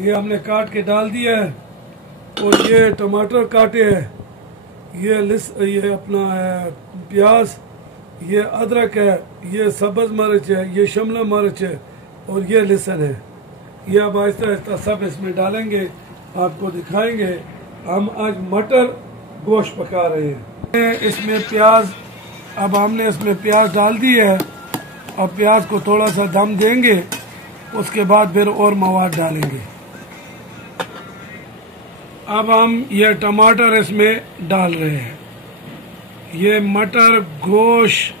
ये हमने काट के डाल दिया है। और ये टमाटर काटे हैं, ये अपना है प्याज, ये अदरक है, ये सब्ज़ मिर्च है, ये शिमला मिर्च है और ये लहसुन है। ये अब आहिस्ता आहिस्ता सब इसमें डालेंगे, आपको दिखाएंगे। हम आज मटर गोश्त पका रहे हैं। इसमें प्याज, अब हमने इसमें प्याज डाल दी है। अब प्याज को थोड़ा सा दम देंगे, उसके बाद फिर और मवाद डालेंगे। अब हम ये टमाटर इसमें डाल रहे हैं। ये मटर गोश्त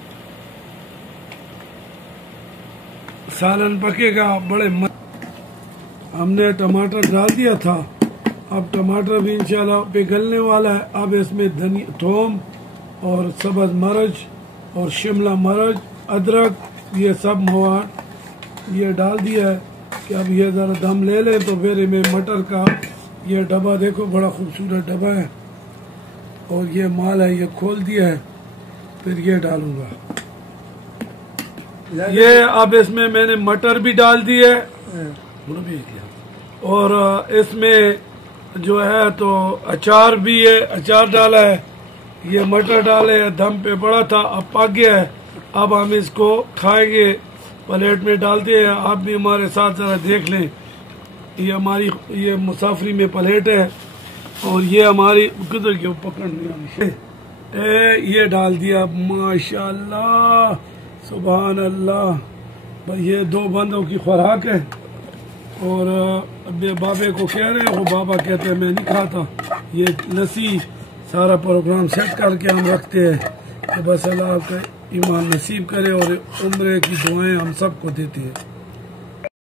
सालन पकेगा बड़े हमने टमाटर डाल दिया था। अब टमाटर भी इंशाल्लाह पिघलने वाला है। अब इसमें धनिया, थोम और सब्ज़ मिर्च और शिमला मिर्च, अदरक, ये सब मवाद ये डाल दिया है कि अब ये ज़रा दम ले लें। तो फिर इनमें मटर का ये डब्बा देखो, बड़ा खूबसूरत डब्बा है और ये माल है, ये खोल दिया है। फिर ये डालूंगा। ये अब इसमें मैंने मटर भी डाल दी है और इसमें जो है तो अचार भी है, अचार डाला है। ये मटर डाले है, दम पे पड़ा था, अब पक गया है। अब हम इसको खाएंगे, प्लेट में डालते हैं। आप भी हमारे साथ जरा देख लें। ये हमारी ये मुसाफरी में प्लेट है और ये हमारी किधर की पकड़ने ये डाल दिया। माशाल्लाह, सुभान अल्लाह। भाई ये 2 बंदों की खुराक है। और अब बाबे को कह रहे हैं, वो बाबा कहते हैं मैं नहीं खाता। ये लस्सी सारा प्रोग्राम सेट करके हम रखते हैं कि बस अल्लाह आपका ईमान नसीब करे और उम्र की दुआएं हम सबको देते हैं।